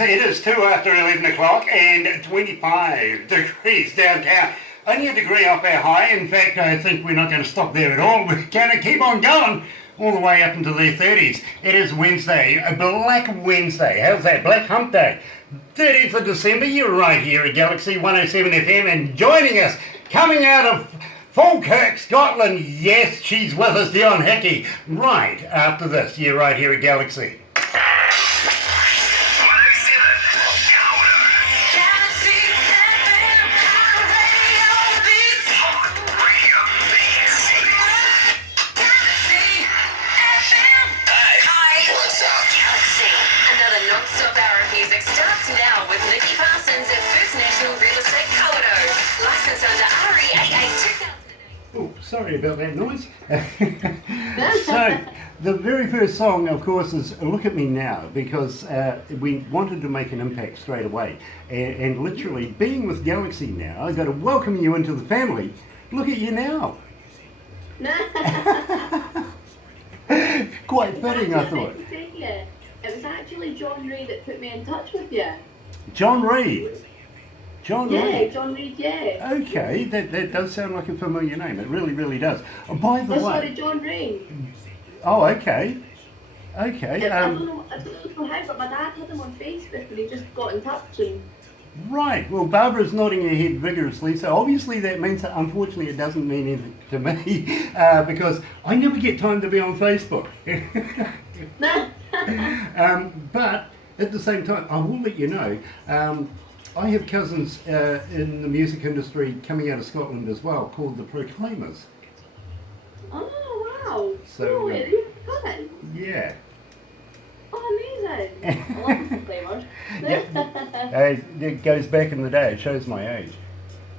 It is 2 after 11 o'clock and 25 degrees downtown. Only a degree off our high. In fact, I think we're not going to stop there at all. We're going to keep on going all the way up into the 30s. It is Wednesday, a Black Wednesday. How's that? Black Hump Day. 30th of December, you're right here at Galaxy 107 FM, and joining us, coming out of Falkirk, Scotland, yes, she's with us, Dionne Hickey. Right after this, you're right here at Galaxy. Oh, sorry about that noise. So, the very first song, of course, is Look at Me Now, because we wanted to make an impact straight away. And literally, being with Galaxy now, I've got to welcome you into the family. Look at you now. Quite fitting, I thought. It was actually John Ray that put me in touch with you. John Reid. John Reid. John Reid, yeah. Okay, that does sound like a familiar name. It really, really does. Oh, by the way. Sorry, John Reid. Oh, okay. Okay. I don't know how, but my dad had him on Facebook and he just got in touch and... Right. Well, Barbara's nodding her head vigorously, so obviously that means that unfortunately it doesn't mean anything to me because I never get time to be on Facebook. But at the same time, I will let you know, I have cousins in the music industry coming out of Scotland as well, called the Proclaimers. Oh, wow. So, where are you coming? Yeah. Oh, amazing. I love the Proclaimers. It goes back in the day, it shows my age.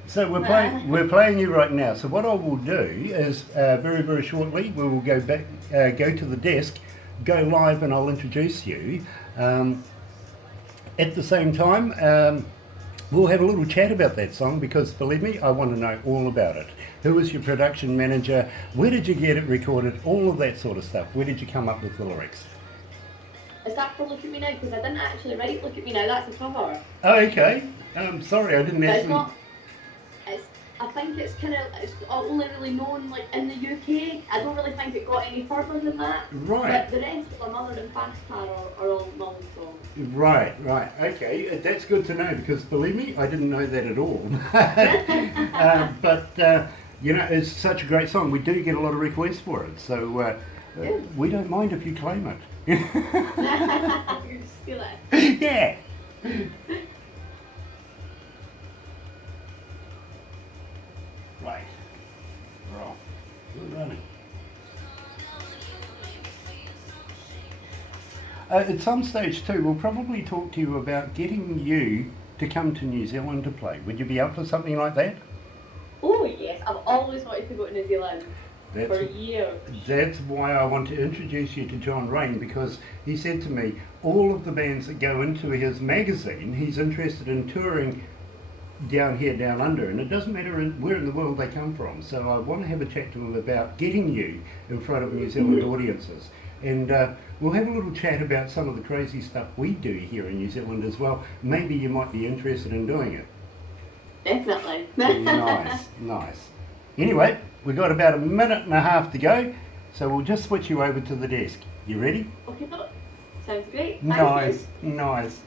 So we're playing you right now. So what I will do is very, very shortly, we will go back, go to the desk, go live, and I'll introduce you. At the same time, we'll have a little chat about that song because, believe me, I want to know all about it. Who was your production manager? Where did you get it recorded? All of that sort of stuff. Where did you come up with the lyrics? Is that for Look at Me Now? Because I didn't actually write Look at Me Now, that's a cover. Oh, okay. Sorry, I didn't It's actually... not... I think it's kind of... It's only really known like in the UK. I don't really think it got any further than that. Right. But the rest of the Mother and Fast Car are all known songs. Right. Okay, that's good to know because, believe me, I didn't know that at all. But you know, it's such a great song. We do get a lot of requests for it, so we don't mind if you claim it. You steal it. Yeah. Right. We're off. We're running. At some stage too, we'll probably talk to you about getting you to come to New Zealand to play. Would you be up for something like that? Oh yes, I've always wanted to go to New Zealand for years. That's why I want to introduce you to John Rain, because he said to me, all of the bands that go into his magazine, he's interested in touring down here, down under, and it doesn't matter where in the world they come from. So I want to have a chat to him about getting you in front of New Zealand audiences. And we'll have a little chat about some of the crazy stuff we do here in New Zealand as well. Maybe you might be interested in doing it. Definitely. Nice. Anyway, we've got about a minute and a half to go, so we'll just switch you over to the desk. You ready? Okay, sounds great. Thank you. Nice.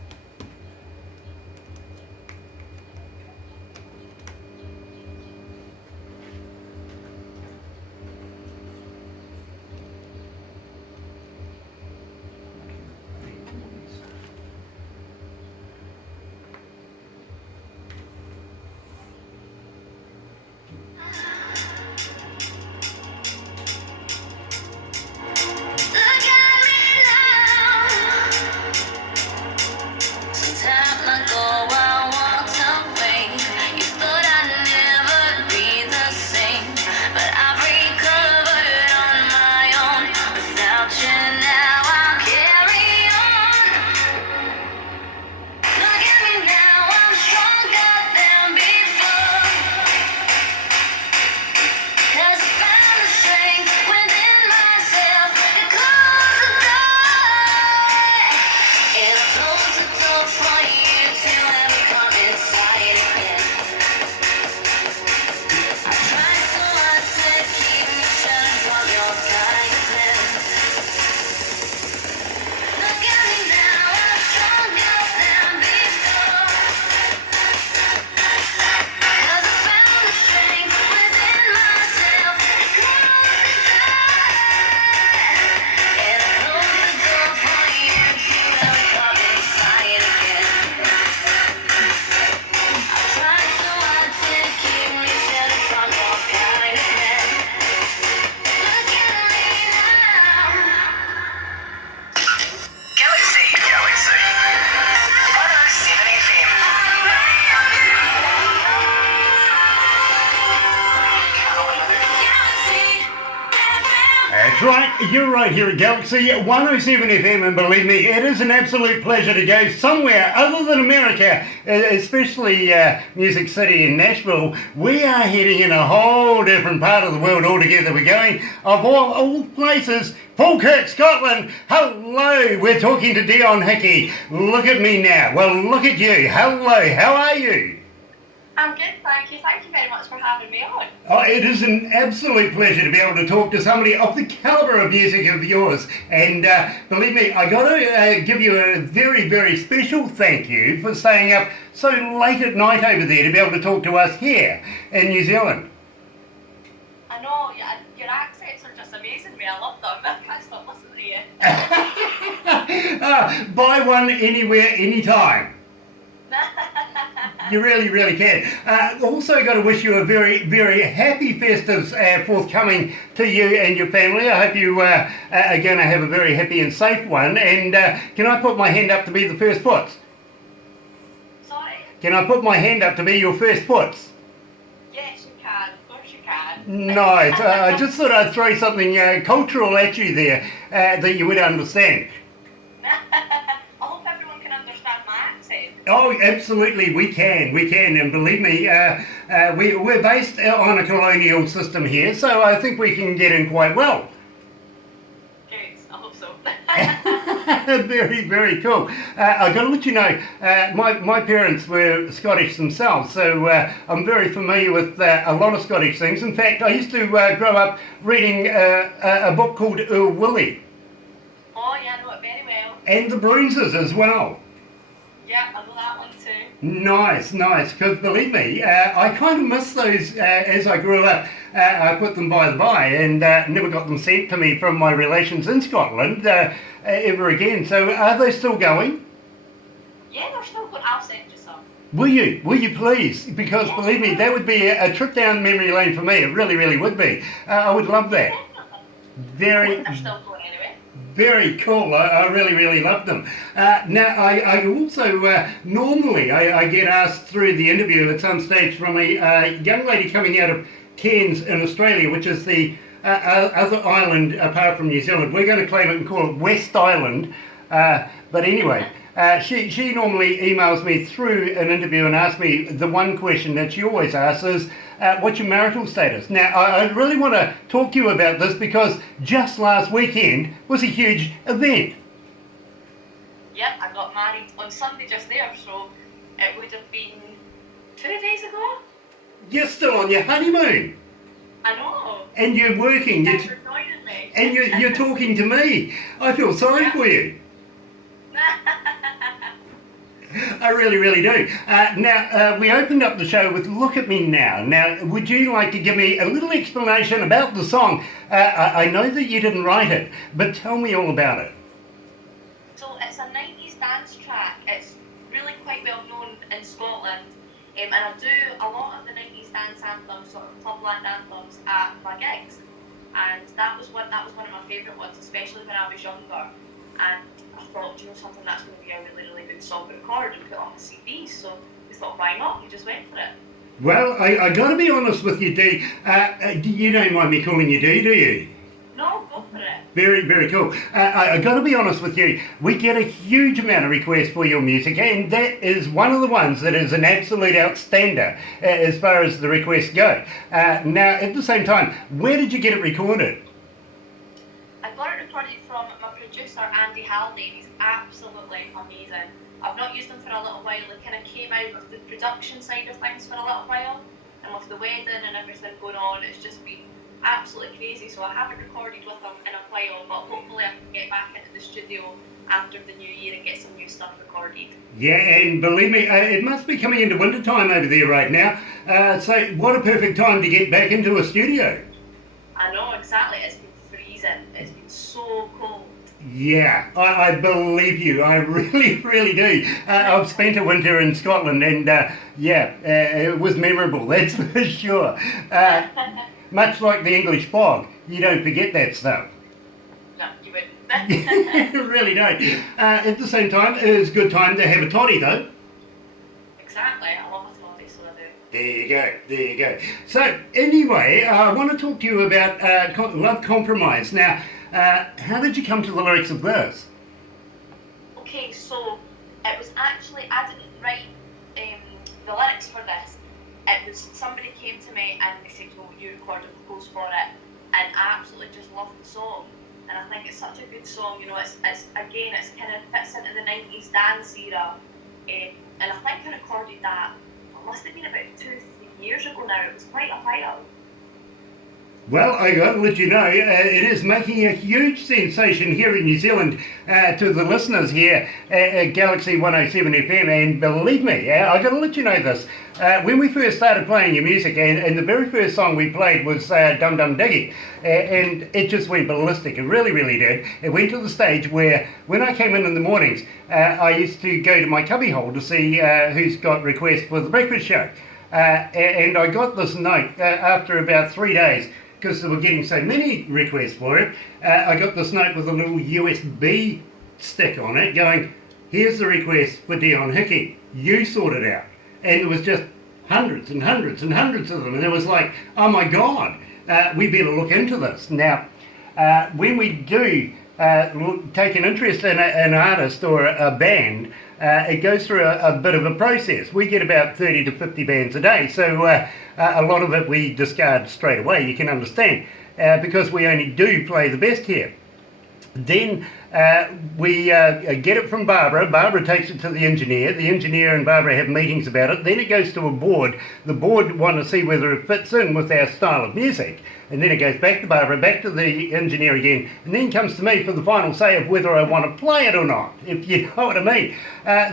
You're right here at Galaxy 107 FM, and believe me, it is an absolute pleasure to go somewhere other than America, especially Music City in Nashville. We are heading in a whole different part of the world altogether. We're going, of all places, Falkirk, Scotland. Hello, we're talking to Dionne Hickey. Look at me now. Well, look at you. Hello, how are you? I'm good, thank you. Thank you very much for having me on. Oh, it is an absolute pleasure to be able to talk to somebody of the calibre of music of yours. And believe me, I got to give you a very, very special thank you for staying up so late at night over there to be able to talk to us here in New Zealand. I know, your accents are just amazing me. I love them. I can't stop listening to you. Buy one anywhere, anytime. You really, really can. Also got to wish you a very, very happy Festivus forthcoming to you and your family. I hope you are going to have a very happy and safe one. And can I put my hand up to be the first foots? Sorry? Can I put my hand up to be your first foots? Yes, you can. Of course you can. Nice. I just thought I'd throw something cultural at you there that you would understand. I hope everyone can understand my accent. Oh, absolutely, we can, and believe me, we're based on a colonial system here, so I think we can get in quite well. Good, I hope so. Very, very cool. I've got to let you know, my parents were Scottish themselves, so I'm very familiar with a lot of Scottish things. In fact, I used to grow up reading a book called Willie. Oh yeah, I know it very well. And the Bruises as well. Yeah, I know that one too. Nice, because believe me, I kind of miss those as I grew up. I put them by the by and never got them sent to me from my relations in Scotland ever again. So are they still going? Yeah, they're still good. I'll send you some. Will you please? Because believe me, that would be a trip down memory lane for me. It really, really would be. I would love that. Definitely. They're still going anyway. Very cool. I really, really love them. Now, I also, normally, I get asked through the interview at some stage from a young lady coming out of Cairns in Australia, which is the other island apart from New Zealand. We're going to claim it and call it West Island. But anyway, she normally emails me through an interview and asks me the one question that she always asks is, what's your marital status? Now, I really want to talk to you about this because just last weekend was a huge event. Yep, I got married on Sunday just there, so it would have been 2 days ago. You're still on your honeymoon. I know. And you're working. Thanks for joining me. And you're talking to me. I feel sorry for you. I really, really do. Now, we opened up the show with Look at Me Now. Now, would you like to give me a little explanation about the song? I know that you didn't write it, but tell me all about it. So, it's a 90s dance track. It's really quite well known in Scotland. And I do a lot of the 90s dance anthems, sort of clubland anthems, at my gigs. And that was one of my favourite ones, especially when I was younger. And I thought, you know, something that's going to be a really, really good song to record and put on the CD. So we thought, why not? We just went for it. Well, I got to be honest with you, Dee. You don't mind me calling you Dee, do you? No, go for it. Very, very cool. I got to be honest with you. We get a huge amount of requests for your music, and that is one of the ones that is an absolute outstander as far as the requests go. Now, at the same time, where did you get it recorded? I got it recorded from my producer, Andy Halliday. He's absolutely amazing. I've not used him for a little while. He kind of came out of the production side of things for a little while, and with the wedding and everything going on, it's just been absolutely crazy. So I haven't recorded with him in a while, but hopefully I can get back into the studio after the new year and get some new stuff recorded. Yeah, and believe me, it must be coming into winter time over there right now. So what a perfect time to get back into a studio. I know, exactly. It's been freezing. It's been so cold. Yeah, I believe you. I really, really do. I've spent a winter in Scotland and it was memorable, that's for sure. Much like the English fog, you don't forget that stuff. No, you wouldn't. You really don't. At the same time, it is a good time to have a toddy though. Exactly, I love a toddy, so I do. There you go. So, anyway, I want to talk to you about Love Compromise. Now, How did you come to the lyrics of this? Okay, so it was actually, I didn't write the lyrics for this. It was somebody came to me and they said, "Oh, you recorded vocals for it," and I absolutely just loved the song. And I think it's such a good song. You know, it's again, it's kind of fits into the 90s dance era. And I think I recorded that. It must have been about 2-3 years ago now. It was quite a while. Well, I got to let you know, it is making a huge sensation here in New Zealand to the listeners here at Galaxy107fm, and believe me, I got to let you know this. When we first started playing your music, and the very first song we played was Dum Dum Diggy, and it just went ballistic. It really, really did. It went to the stage where, when I came in the mornings, I used to go to my cubbyhole to see who's got requests for the breakfast show. And I got this note after about 3 days, because they were getting so many requests for it. I got this note with a little USB stick on it going, "Here's the request for Dionne Hickey. You sort it out." And there was just hundreds and hundreds and hundreds of them. And it was like, oh my God, we better look into this. Now, when we do take an interest in an artist or a band, it goes through a bit of a process. We get about 30 to 50 bands a day, so a lot of it we discard straight away, you can understand, because we only do play the best here. Then we get it from Barbara. Barbara takes it to the engineer. The engineer and Barbara have meetings about it. Then it goes to a board. The board want to see whether it fits in with our style of music. And then it goes back to Barbara, back to the engineer again, and then comes to me for the final say of whether I want to play it or not, if you know what I mean.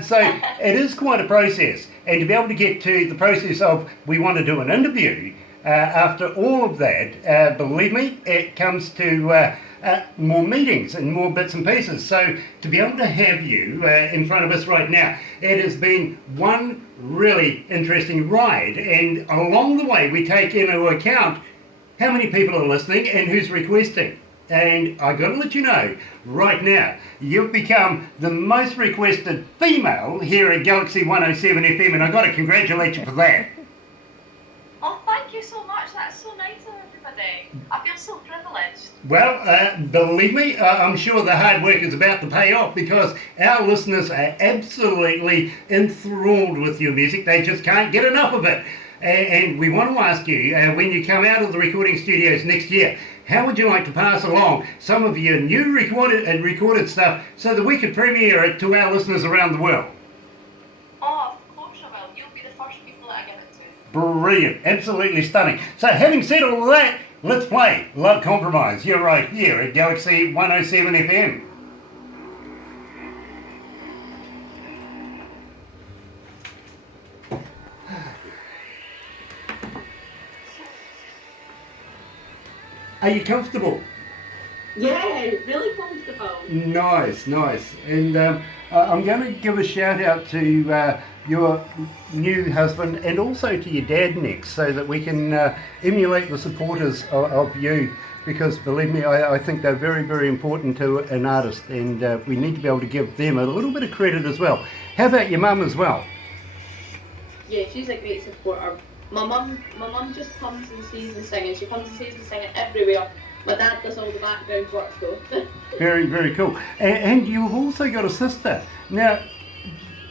So it is quite a process. And to be able to get to the process of we want to do an interview, after all of that, believe me, it comes to more meetings and more bits and pieces. So to be able to have you in front of us right now, it has been one really interesting ride. And along the way, we take into account how many people are listening and who's requesting. And I got to let you know, right now, you've become the most requested female here at Galaxy 107 FM, and I got to congratulate you for that. Oh, thank you so much. That's so nice of everybody. I feel so privileged. Well, believe me, I'm sure the hard work is about to pay off, because our listeners are absolutely enthralled with your music. They just can't get enough of it. And we want to ask you, when you come out of the recording studios next year, how would you like to pass along some of your new recorded stuff so that we could premiere it to our listeners around the world? Oh, of course I will. You'll be the first people that I give it to. Brilliant. Absolutely stunning. So having said all of that, let's play Love Compromise. You're right here at Galaxy 107 FM. Are you comfortable? Yeah, really comfortable. Nice, nice. And I'm going to give a shout out to your new husband and also to your dad next, so that we can emulate the supporters of you, because believe me, I think they're very, very important to an artist, and we need to be able to give them a little bit of credit as well. How about your mum as well? Yeah, she's a great supporter. My mum just comes and sees me singing. She comes and sees me singing everywhere. My dad does all the background work though. Very, very cool. And you've also got a sister. Now,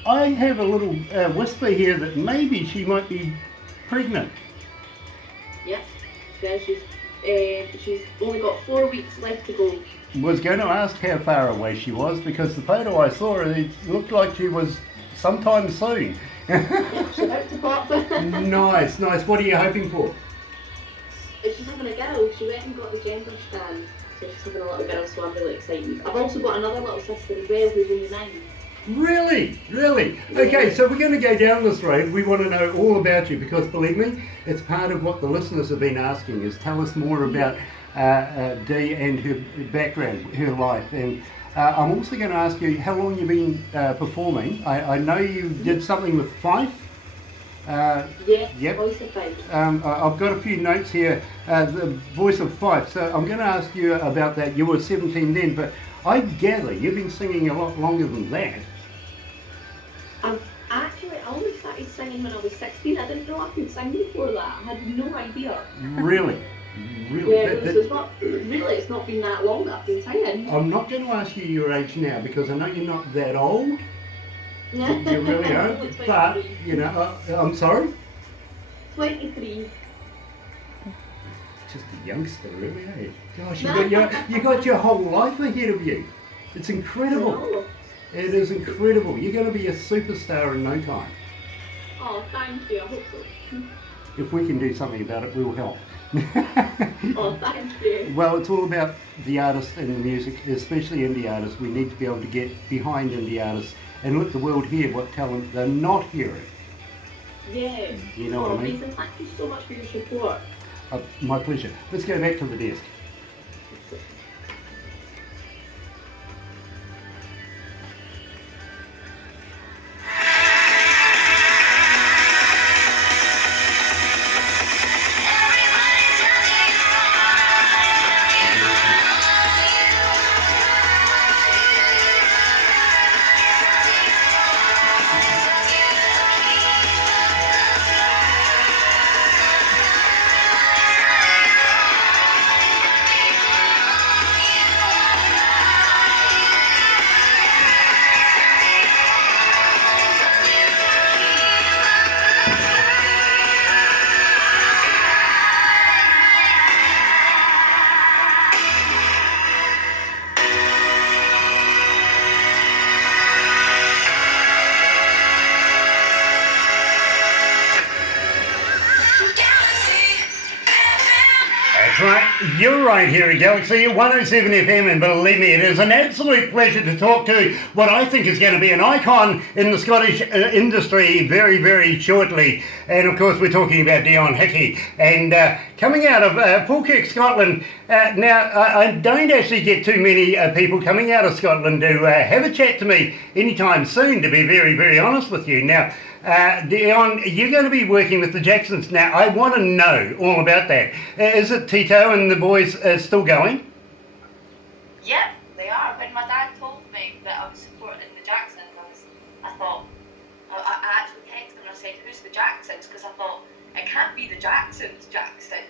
I have a little whisper here that maybe she might be pregnant. Yes, yeah, she's only got 4 weeks left to go. Was going to ask how far away she was, because the photo I saw, it looked like she was sometime soon. Yeah, she's about to pop. Nice, nice. What are you hoping for? She's having a girl. She went and got the gender scan, so she's having a little girl, so I'm really excited. I've also got another little sister as well who's only 9. Really? Really? Okay, so we're going to go down this road. We want to know all about you, because believe me, it's part of what the listeners have been asking, is tell us more about Dee and her background, her life. And I'm also going to ask you how long you've been performing. I know you did something with Fife. Yep. Voice of Fife. I've got a few notes here, the Voice of Fife. So I'm going to ask you about that. You were 17 then, but I gather you've been singing a lot longer than that. I only started singing when I was 16. I didn't know I could sing before that. I had no idea. Really? Really? Yeah, so it's not been that long that I've been singing. I'm not going to ask you your age now because I know you're not that old. You really aren't. But, you know, I'm sorry? 23. Just a youngster, really, eh? Gosh, you got your whole life ahead of you. It's incredible. No. It is incredible. You're going to be a superstar in no time. Oh, thank you. I hope so. If we can do something about it, we'll help. Oh, thank you. Well, it's all about the artists and the music, especially indie artists. We need to be able to get behind indie artists and let the world hear what talent they're not hearing. Yeah. You know what I mean? Amazing. Thank you so much for your support. My pleasure. Let's go back to the desk. You're right here at Galaxy107 FM, and believe me, it is an absolute pleasure to talk to what I think is going to be an icon in the Scottish industry very, very shortly. And of course, we're talking about Dionne Hickey. And coming out of Falkirk, Scotland, now I don't actually get too many people coming out of Scotland to have a chat to me anytime soon, to be very, very honest with you. Now, Dionne, you're going to be working with the Jacksons. Now, I want to know all about that. Is it Tito and the boys still going? Yep, they are. When my dad told me that I was supporting the Jacksons, I thought, I actually texted him and I said, who's the Jacksons? Because I thought, it can't be the Jacksons,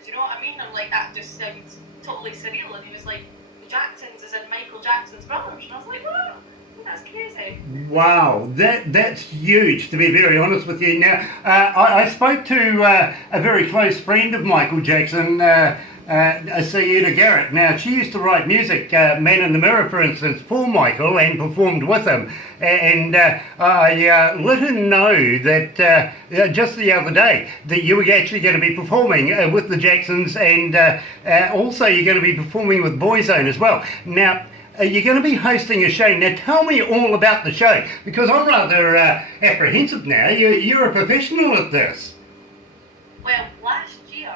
you know what I mean? I'm like, that just sounds totally surreal. And he was like, the Jacksons is in Michael Jackson's brothers. And I was like, wow. That's crazy. Wow, that's huge, to be very honest with you. Now, I spoke to a very close friend of Michael Jackson, Sayeda Garrett. Now, she used to write music, Man in the Mirror, for instance, for Michael, and performed with him. And I let her know that just the other day that you were actually going to be performing with the Jacksons, and also you're going to be performing with Boyzone as well. Now, you're going to be hosting a show. Now, tell me all about the show, because I'm rather apprehensive now. You're a professional at this. Well, last year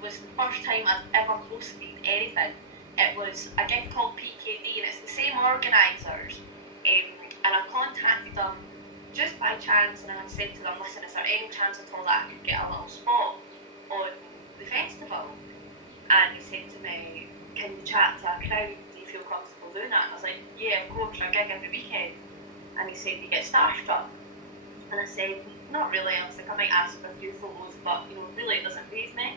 was the first time I've ever hosted anything. It was a gig called PKD, and it's the same organisers. And I contacted them just by chance, and I had said to them, listen, is there any chance at all that I could get a little spot on the festival? And he said to me, can you chat to a crowd? Do you feel comfortable doing that? And I was like, yeah, of course, I gig every weekend. And he said, you get starstruck. And I said, not really. I was like, I might ask for a few photos, but really it doesn't faze me.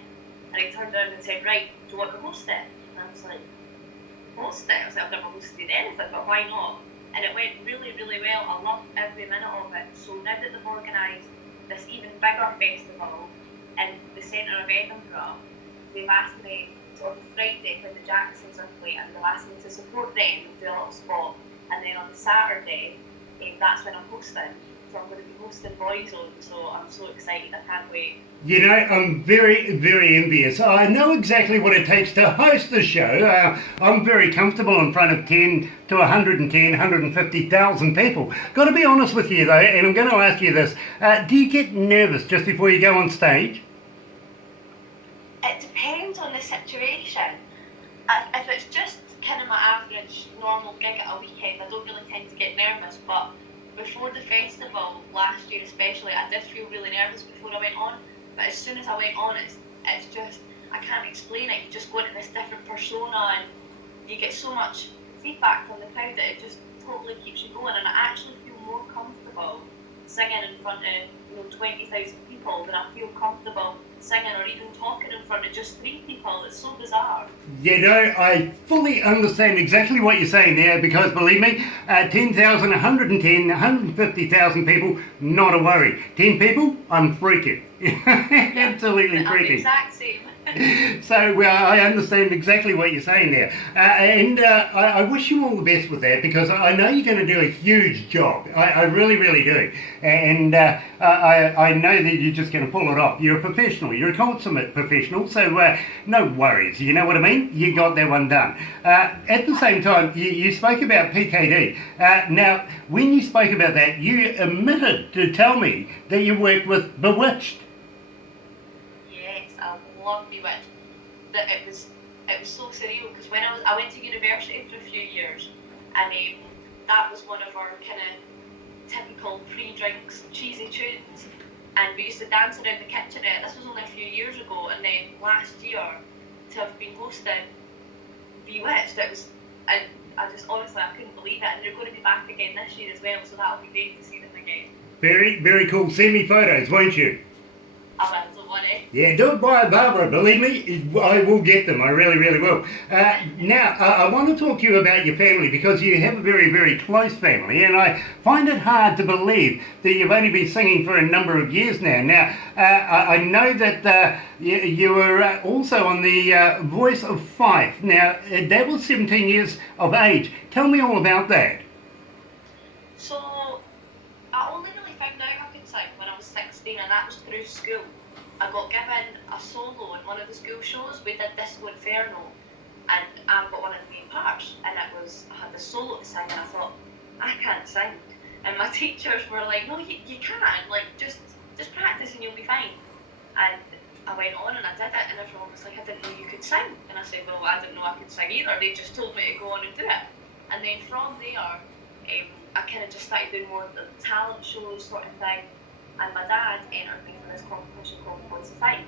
And he turned around and said, right, do you want to host it? And I was like, host it? I was like, I've never hosted anything, but why not? And it went really, really well. I loved every minute of it. So now that they've organised this even bigger festival in the centre of Edinburgh, they've asked me on Friday when the Jacksons are playing, and they've asked me to support them and do a little spot. And then on the Saturday, that's when I'm hosting. So I'm going to be hosting Boyzone, so I'm so excited, I can't wait. You know, I'm very, very envious. I know exactly what it takes to host the show. I'm very comfortable in front of 10 to 110, 150,000 people. Got to be honest with you though, and I'm going to ask you this. Do you get nervous just before you go on stage? It depends on the situation. If it's just kind of my average normal gig at a weekend, I don't really tend to get nervous, but before the festival last year especially, I did feel really nervous before I went on, but as soon as I went on, it's just, I can't explain it. You just go into this different persona and you get so much feedback from the crowd that it just totally keeps you going, and I actually feel more comfortable singing in front of 20,000 people than I feel comfortable singing or even talking in front of just 3 people. It's so bizarre. You know, I fully understand exactly what you're saying there, because believe me, 10,000, 110, 150,000 people, not a worry. 10 people, I'm freaking. Absolutely I'm the freaking. exact same. So I understand exactly what you're saying there, and I wish you all the best with that, because I know you're going to do a huge job. I really, really do, and I know that you're just going to pull it off. You're a professional. You're a consummate professional, so no worries. You know what I mean? You got that one done. At the same time, you spoke about PKD. Now, when you spoke about that, you omitted to tell me that you worked with Bewitched. Yes, I love Bewitched. That it was so surreal, because when I went to university for a few years, and that was one of our kind of typical pre-drinks cheesy tunes, and we used to dance around the kitchenette. This was only a few years ago, and then last year to have been hosting Bewitched, it was, and I just honestly I couldn't believe it. And they're going to be back again this year as well, so that'll be great to see them again. Very, very cool. Send me photos, won't you? I will, don't worry. Yeah, do it by Barbara. Believe me, I will get them. I really, really will. Now, I want to talk to you about your family, because you have a very, very close family, and I find it hard to believe that you've only been singing for a number of years now. Now, I know that you were also on the Voice of Fife. Now, that was 17 years of age. Tell me all about that. So, I only really found out I could sing when I was 16, and that was through school. I got given a solo in one of the school shows. We did Disco Inferno, and I got one of the main parts, and I had the solo to sing, and I thought, I can't sing. And my teachers were like, no, you can, like, just practice and you'll be fine. And I went on and I did it, and everyone was like, I didn't know you could sing. And I said, well, I didn't know I could sing either. They just told me to go on and do it. And then from there, I kind of just started doing more of the talent shows sort of thing. And my dad entered me for this competition called Voice of Fife.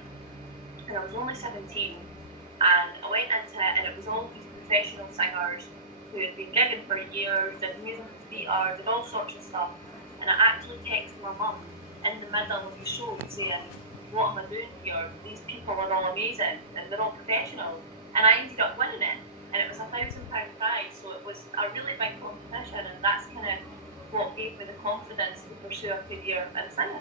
And I was only 17, and I went into it, and it was all these professional singers who had been gigging for a year, did musical theatre, did all sorts of stuff. And I actually texted my mum in the middle of the show saying, what am I doing here? These people are all amazing, and they're all professionals. And I ended up winning it, and it was a £1,000 prize, so it was a really big competition, and that's kind of what gave me the confidence to pursue a career in singing.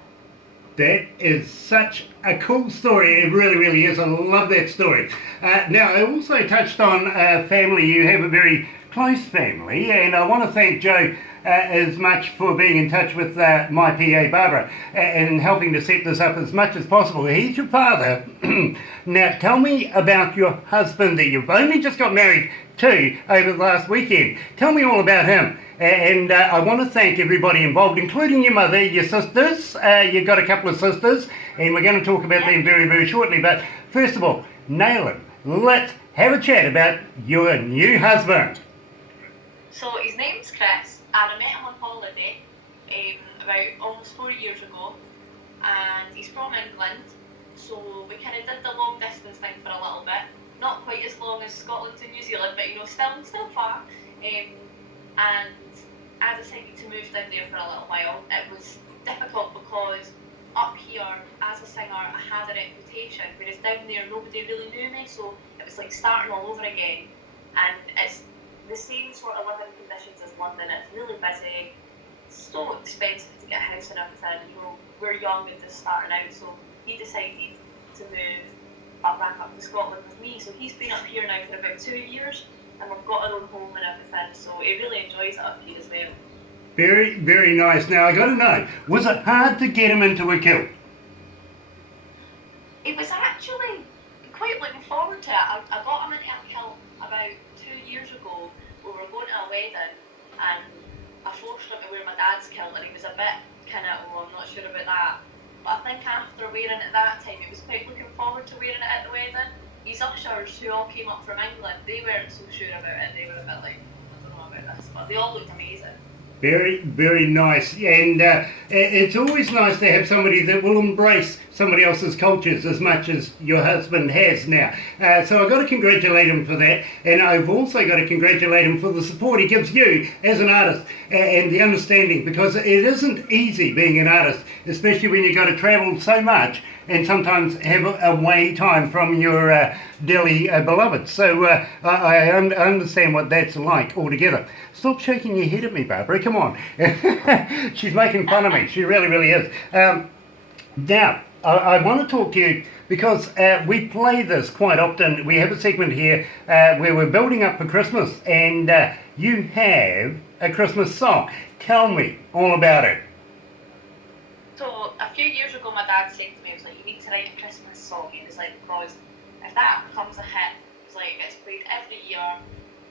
That is such a cool story. It really, really is. I love that story. Now, I also touched on family. You have a very close family, and I want to thank Joe as much for being in touch with my PA Barbara and helping to set this up as much as possible. He's your father. Now, tell me about your husband that you've only just got married to over the last weekend. Tell me all about him. And I want to thank everybody involved, including your mother, your sisters. You've got a couple of sisters, and we're going to talk about them very, very shortly. But first of all, Naylor, let's have a chat about your new husband. So his name's Chris, and I met him on holiday about almost 4 years ago, and he's from England, so we kind of did the long distance thing for a little bit. Not quite as long as Scotland to New Zealand, but still far. And I decided to move down there for a little while. It was difficult because up here, as a singer, I had a reputation, whereas down there, nobody really knew me, so it was like starting all over again. And it's the same sort of living conditions as London. It's really busy, so expensive to get a house and everything. We're young and just starting out, so he decided to move back up to Scotland with me. So he's been up here now for about 2 years, and we've got our own home and everything, so he really enjoys it up here as well. Very, very nice. Now, I got to know, was it hard to get him into a kilt? It was actually quite looking forward to it. I got him into a kilt about 2 years ago. We were going to a wedding, and I forced him to wear my dad's kilt, and he was a bit kind of, I'm not sure about that. But I think after wearing it that time, he was quite looking forward to wearing it at the wedding. These ushers who all came up from England, they weren't so sure about it. They were a bit like, I don't know about this, but they all looked amazing. Very, very nice. And it's always nice to have somebody that will embrace somebody else's cultures as much as your husband has now. So I've got to congratulate him for that. And I've also got to congratulate him for the support he gives you as an artist and the understanding, because it isn't easy being an artist, especially when you've got to travel so much and sometimes have away time from your dearly beloved. So I understand what that's like altogether. Stop shaking your head at me, Barbara. Come on. She's making fun of me. She really, really is. Now, I want to talk to you because we play this quite often. We have a segment here where we're building up for Christmas, and you have a Christmas song. Tell me all about it. So a few years ago, my dad said to me, he was like, "You need to write a Christmas song." He was like, "Because if that becomes a hit, it's like it's played every year."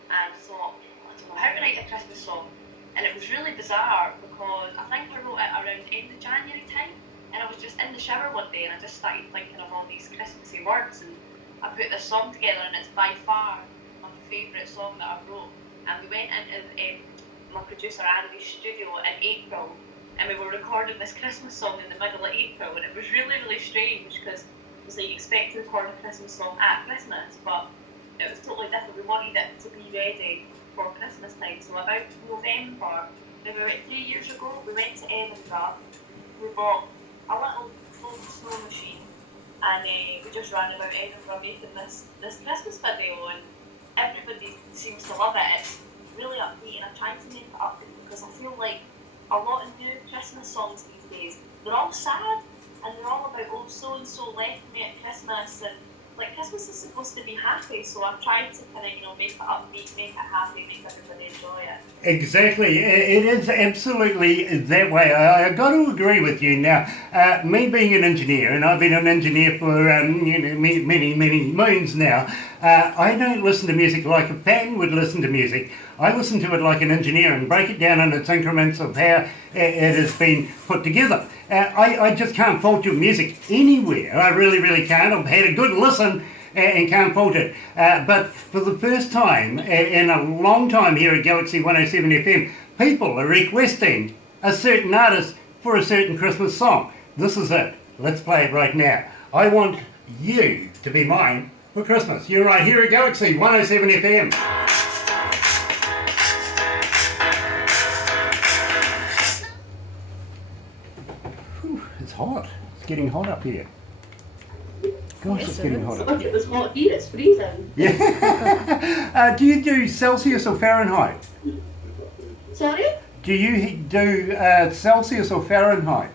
And I thought, I don't know, how to write a Christmas song? And it was really bizarre because I think I wrote it around end of January time, and I was just in the shower one day and I just started thinking of all these Christmassy words, and I put this song together, and it's by far my favourite song that I wrote. And we went into my producer Andy's studio in April, and we were recording this Christmas song in the middle of April, and it was really, really strange because it was like you expect to record a Christmas song at Christmas, but it was totally different. We wanted it to be ready for Christmas time. So about November, maybe about 3 years ago, we went to Edinburgh. We bought a little foam snow machine, and we just ran about Edinburgh making this Christmas video, and everybody seems to love it. It's really upbeat, and I'm trying to make it upbeat because I feel like a lot of new Christmas songs these days, they're all sad, and they're all about, oh, so-and-so left me at Christmas, and like Christmas is supposed to be happy, so I've tried to kind of, make it upbeat, make it happy, make everybody enjoy it. Exactly, it is absolutely that way. I've got to agree with you. Now, me being an engineer, and I've been an engineer for many moons now, I don't listen to music like a fan would listen to music. I listen to it like an engineer and break it down in its increments of how it has been put together. I just can't fault your music anywhere. I really, really can't. I've had a good listen and can't fault it. But for the first time in a long time here at Galaxy 107 FM, people are requesting a certain artist for a certain Christmas song. This is it. Let's play it right now. I want you to be mine for Christmas. You're right here at Galaxy 107 FM. It's hot. It's getting hot up here. Gosh, it's getting hot up here. It was hot here, it's freezing. Yeah. Do you do Celsius or Fahrenheit? Sorry? Do you do Celsius or Fahrenheit?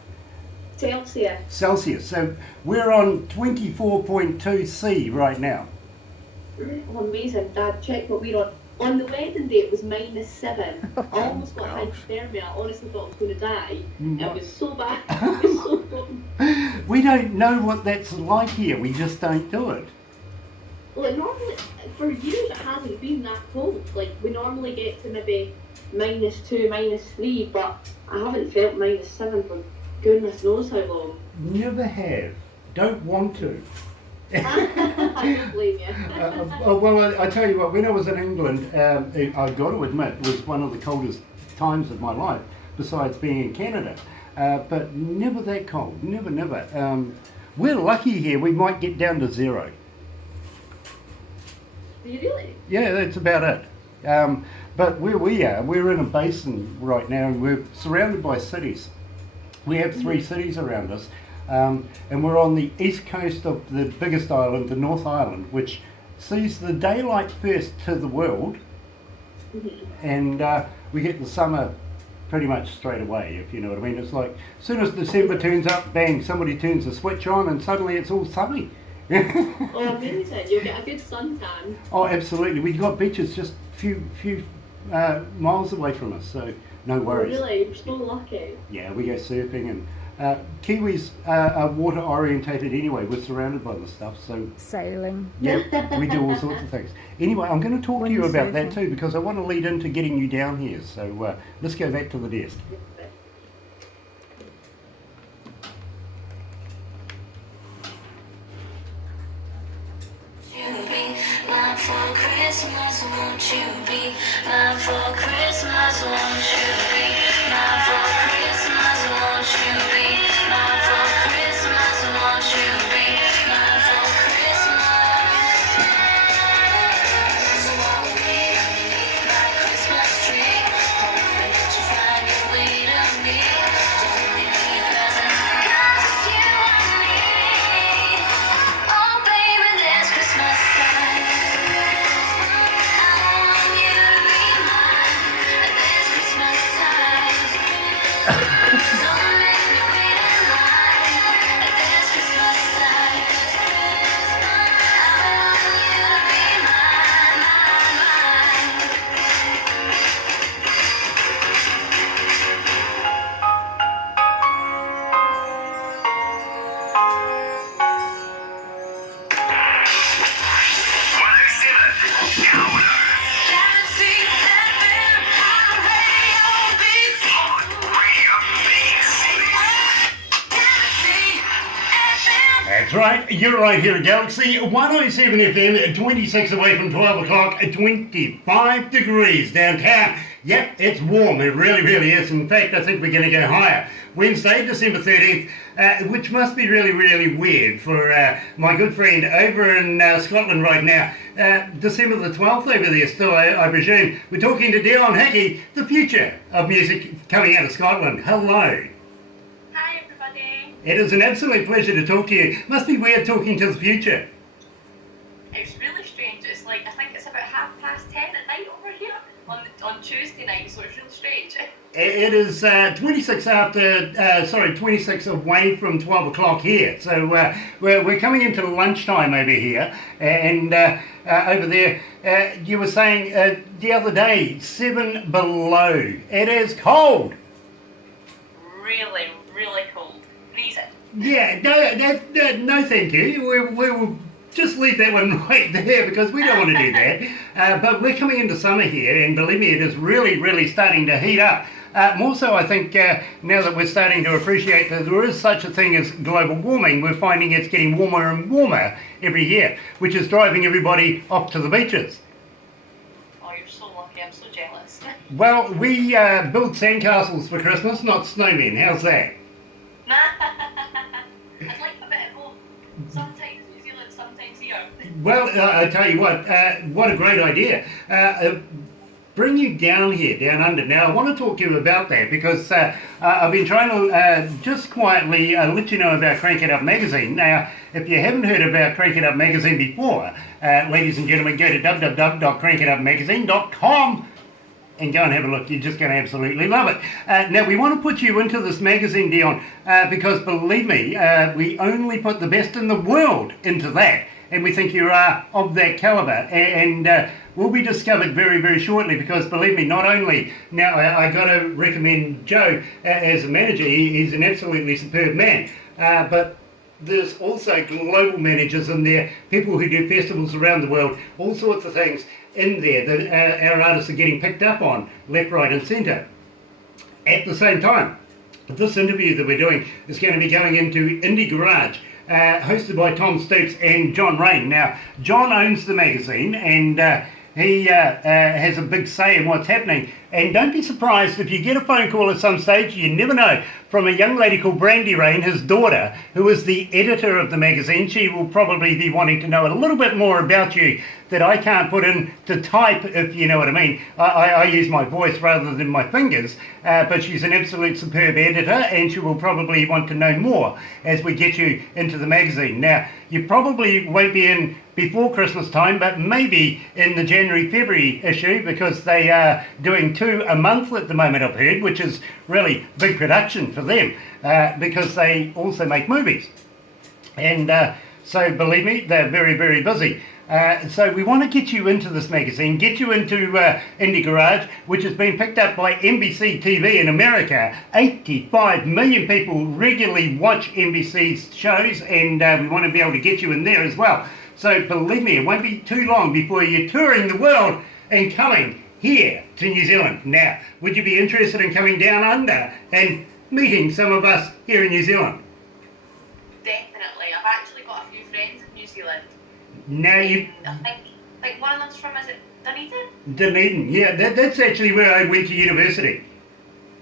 Celsius. Celsius. So we're on 24.2 C right now. Oh, amazing, Dad. Check what we're on. On the wedding day, it was -7. I almost got hypothermia. I honestly thought I was going to die. It was so bad. It was so cold. We don't know what that's like here. We just don't do it. Well, normally, for years, it hasn't been that cold. Like, we normally get to maybe -2, -3, but I haven't felt -7 for goodness knows how long. Never have. Don't want to. I don't blame you. Well, I tell you what, when I was in England, I've got to admit, it was one of the coldest times of my life, besides being in Canada. But never that cold, never. We're lucky here, we might get down to 0. Do you really? Yeah, that's about it. But where we are, we're in a basin right now, and we're surrounded by cities. We have 3 cities around us. And we're on the east coast of the biggest island, the North Island, which sees the daylight first to the world, and we get the summer pretty much straight away, if you know what I mean. It's like, as soon as December turns up, bang, somebody turns the switch on and suddenly it's all sunny. Oh, amazing. You get a good suntan. Oh, absolutely. We've got beaches just a few miles away from us, so no worries. Oh, really? You're so lucky. Yeah, we go surfing, and Kiwis are water orientated anyway. We're surrounded by the stuff, so sailing. Yeah, we do all sorts of things. Anyway, I'm going to talk to you about that too, because I want to lead into getting you down here. So let's go back to the desk. Mine for Christmas, won't you be mine for Christmas, won't you be? That's right, you're right here at Galaxy 107 FM, 26 away from 12 o'clock, 25 degrees downtown. Yep, it's warm, it really is. In fact, I think we're going to go higher. Wednesday, December 13th, which must be really weird for my good friend over in Scotland right now. December the 12th over there still, I presume. We're talking to Dionne Hickey, the future of music coming out of Scotland. Hello. Hi everybody. It is an absolute pleasure to talk to you. Must be weird talking to the future. It's really strange. It's like, I think it's about 10:30 at night over here on Tuesday night, so it's really strange. It is 26 away from 12 o'clock here. So we're coming into lunchtime over here. And over there, you were saying the other day, 7 below. It is cold. Really cold. Freezing. Yeah, no thank you. We'll just leave that one right there because we don't want to do that. But we're coming into summer here, and believe me, it is really starting to heat up. More so, I think, now that we're starting to appreciate that there is such a thing as global warming, we're finding it's getting warmer and warmer every year, which is driving everybody off to the beaches. Oh, you're so lucky. I'm so jealous. Well, we build sandcastles for Christmas, not snowmen. How's that? I'd like a bit of both. Sometimes New Zealand, sometimes here. Well, I tell you what a great idea. Bring you down here, down under. Now, I want to talk to you about that because I've been trying to just quietly let you know about Crank It Up magazine. Now, if you haven't heard about Crank It Up magazine before, ladies and gentlemen, go to www.crankitupmagazine.com and go and have a look. You're just going to absolutely love it. Now, we want to put you into this magazine, Dionne, because believe me, we only put the best in the world into that. And we think you are of that caliber, and will be discovered very shortly. Because believe me, not only now I got to recommend Joe as a manager. He's an absolutely superb man, but there's also global managers in there, people who do festivals around the world, all sorts of things in there that our artists are getting picked up on left, right, and centre. At the same time, this interview that we're doing is going to be going into Indie Garage. Hosted by Tom Stoops and John Rain. Now, John owns the magazine and he has a big say in what's happening. And don't be surprised if you get a phone call at some stage, you never know, from a young lady called Brandy Rain, his daughter, who is the editor of the magazine. She will probably be wanting to know a little bit more about you that I can't put in to type, if you know what I mean. I use my voice rather than my fingers, but she's an absolute superb editor, and she will probably want to know more as we get you into the magazine. Now, you probably won't be in before Christmas time, but maybe in the January-February issue, because they are doing 2 a month at the moment, I've heard, which is really big production for them, because they also make movies. And so believe me, they're very busy. So we want to get you into this magazine, get you into Indie Garage, which has been picked up by NBC TV in America. 85 million people regularly watch NBC's shows, and we want to be able to get you in there as well. So believe me, it won't be too long before you're touring the world and coming here to New Zealand. Now, would you be interested in coming down under and meeting some of us here in New Zealand? Definitely. I've actually got a few friends in New Zealand. Now you... I think one of them's from, is it Dunedin? Dunedin, yeah, that's actually where I went to university.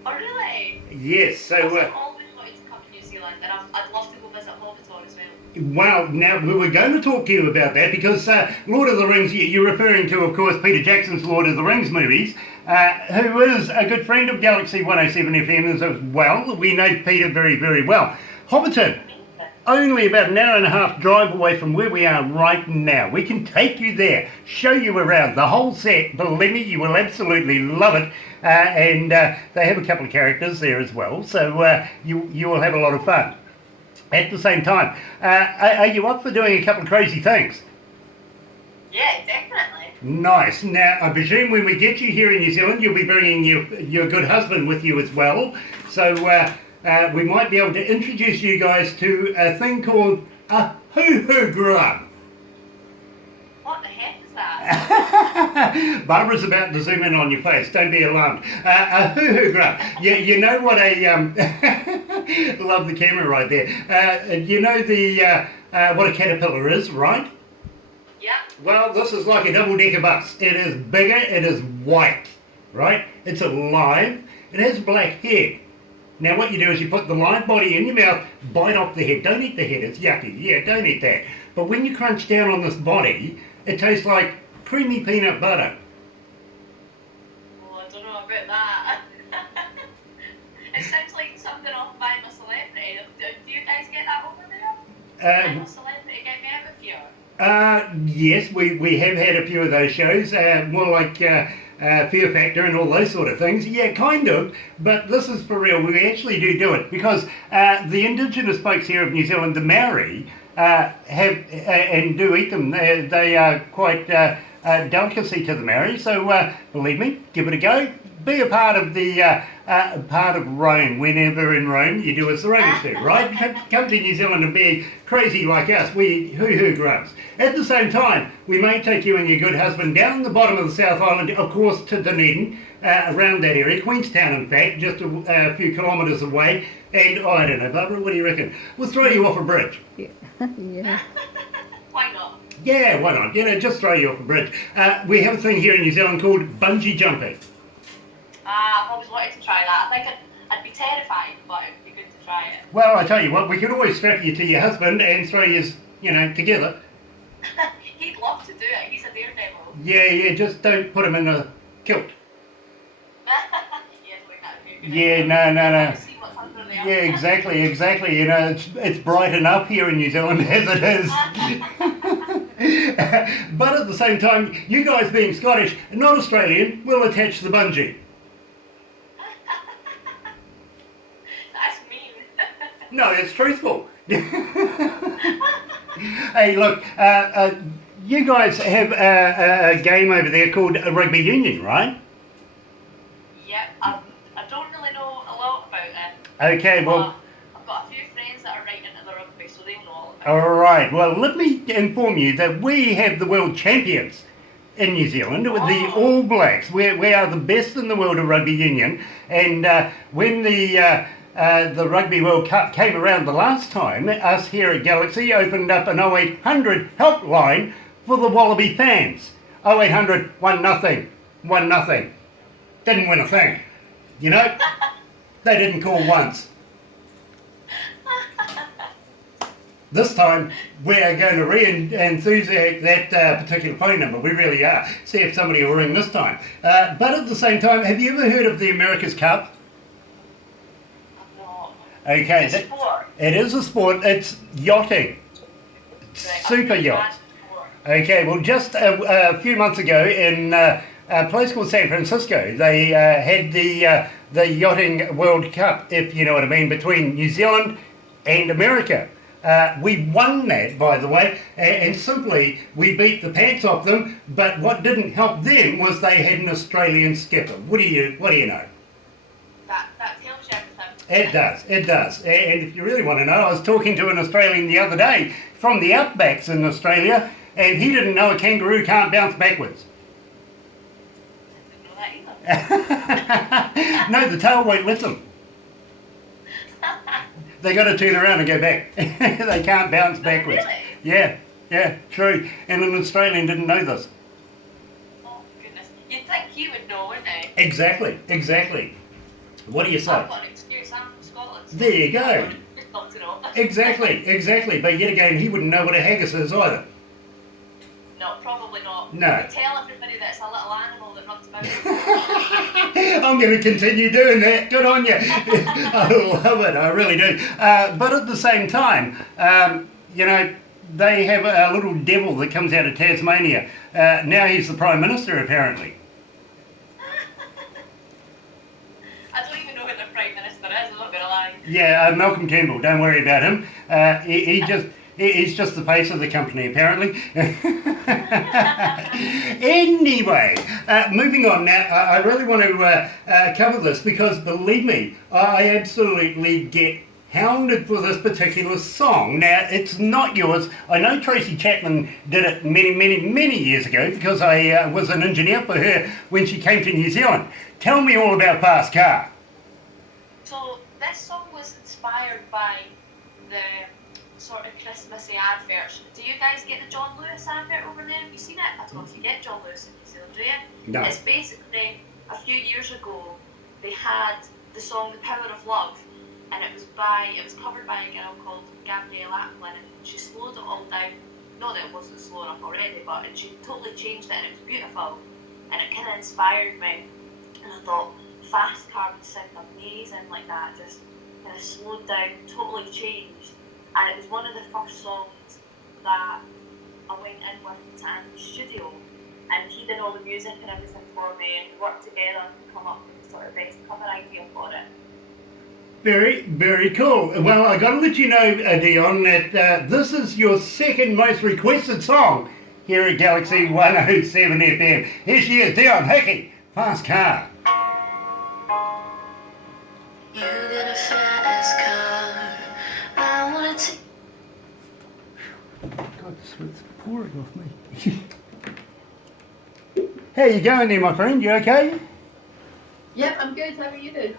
Oh, really? Yes, so... I've always wanted to come to New Zealand, and I'd love to go visit Hobbiton as well. Well, now we were going to talk to you about that because Lord of the Rings, you're referring to, of course, Peter Jackson's Lord of the Rings movies, who is a good friend of Galaxy107fm as well. We know Peter very, very well. Hobbiton, only about an hour and a half drive away from where we are right now. We can take you there, show you around the whole set. Believe me, you will absolutely love it. And they have a couple of characters there as well, so you will have a lot of fun. At the same time, are you up for doing a couple of crazy things? Yeah, definitely. Nice. Now, I presume when we get you here in New Zealand, you'll be bringing your good husband with you as well. So we might be able to introduce you guys to a thing called a hoo-hoo grub. What the heck is that? Barbara's about to zoom in on your face. Don't be alarmed. A hoo-hoo grub. You know what a... love the camera right there. You know what a caterpillar is, right? Yeah. Well, this is like a double-decker bus. It is bigger, it is white, right? It's alive, it has black hair. Now what you do is you put the live body in your mouth, bite off the head. Don't eat the head, it's yucky. Yeah, don't eat that. But when you crunch down on this body, it tastes like creamy peanut butter. Oh, I don't know about that. It sounds like something off by my celebrity. Do you guys get that over there? I'm a celebrity, get me out of here. Yes, we have had a few of those shows, more like Fear Factor and all those sort of things. Yeah, kind of, but this is for real. We actually do it because the indigenous folks here of New Zealand, the Maori, have and do eat them. They are quite a delicacy to the Maori, so believe me, give it a go. Be a part of the part of Rome. Whenever in Rome, you do as the Romans do, right? Come to New Zealand and be crazy like us. We eat hoo-hoo grubs. At the same time, we may take you and your good husband down the bottom of the South Island, of course, to Dunedin, around that area, Queenstown, in fact, just a few kilometres away. And I don't know, Barbara, what do you reckon? We'll throw you off a bridge. Yeah. Yeah. Why not? Yeah, why not? Just throw you off a bridge. We have a thing here in New Zealand called bungee jumping. I've always wanted to try that. I think I'd be terrified, but it'd be good to try it. Well, I tell you what, we could always strap you to your husband and throw you, together. He'd love to do it. He's a daredevil. Yeah, just don't put him in a kilt. Yes, like that. Yeah, no. See what's under there. Yeah, exactly. It's bright enough here in New Zealand as it is. But at the same time, you guys being Scottish, not Australian, will attach the bungee. That's mean. No, it's truthful. Hey, look, you guys have a game over there called a rugby union, right? Yep, I don't really know a lot about it. Okay, well... I've got a few friends that are right into the rugby, so they know all about it. Alright, well, let me inform you that we have the world champions in New Zealand with the All Blacks. We are the best in the world of rugby union, and when the Rugby World Cup came around the last time, us here at Galaxy opened up an 0800 helpline for the Wallaby fans. 0800 1-0. Didn't win a thing. They didn't call once. This time, we are going to re-enthusiast that particular phone number. We really are. See if somebody will ring this time. But at the same time, have you ever heard of the America's Cup? No. Okay. It's a sport. It is a sport. It's yachting. Right, Super yacht. Okay, well, just a few months ago in a place called San Francisco, they had the Yachting World Cup, if you know what I mean, between New Zealand and America. We won that, by the way, and simply we beat the pants off them, but what didn't help them was they had an Australian skipper. What do you know? That tells you everything. It does. And if you really want to know, I was talking to an Australian the other day from the outbacks in Australia, and he didn't know a kangaroo can't bounce backwards. I didn't know that either. No, the tail won't let them. They got to turn around and go back. They can't bounce backwards. Really? Yeah, true. And an Australian didn't know this. Oh, goodness. You'd think he would know, wouldn't he? Exactly. What do you say? I've got an excuse, I'm from Scotland. So There you go. I've got an excuse not to know. Exactly. But yet again, he wouldn't know what a haggis is either. No, probably not. No. We tell everybody that it's a little animal that runs about. I'm going to continue doing that. Good on you. I love it. I really do. But at the same time, you know, they have a little devil that comes out of Tasmania. Now he's the Prime Minister, apparently. I don't even know who the Prime Minister is, I'm not going to lie. Yeah, Malcolm Turnbull. Don't worry about him. He's just the face of the company, apparently. Anyway, moving on now. I really want to cover this because, believe me, I absolutely get hounded for this particular song. Now, it's not yours. I know Tracy Chapman did it many years ago because I was an engineer for her when she came to New Zealand. Tell me all about Fast Car. So, this song was inspired by the sort of Christmassy adverts. Do you guys get the John Lewis advert over there? Have you seen it? I don't know if you get John Lewis in New Zealand, do you? No. It's basically, a few years ago, they had the song The Power of Love, and it was covered by a girl called Gabrielle Aplin, and she slowed it all down. Not that it wasn't slow enough already, but she totally changed it, and it was beautiful, and it kind of inspired me, and I thought, Fast Car would sound amazing like that, just kind of slowed down, totally changed. And it was one of the first songs that I went in with to Andy's studio, and he did all the music and everything for me, and we worked together to come up with the sort of best cover idea for it. Very cool. Well, I got to let you know, Dionne, that this is your second most requested song here at Galaxy 107 FM. Here she is, Dionne Hickey, Fast Car. You get a fast car. I wanna take. God, the sweat's pouring off me. How you going there, my friend? You okay? Yep, I'm good. How are you doing?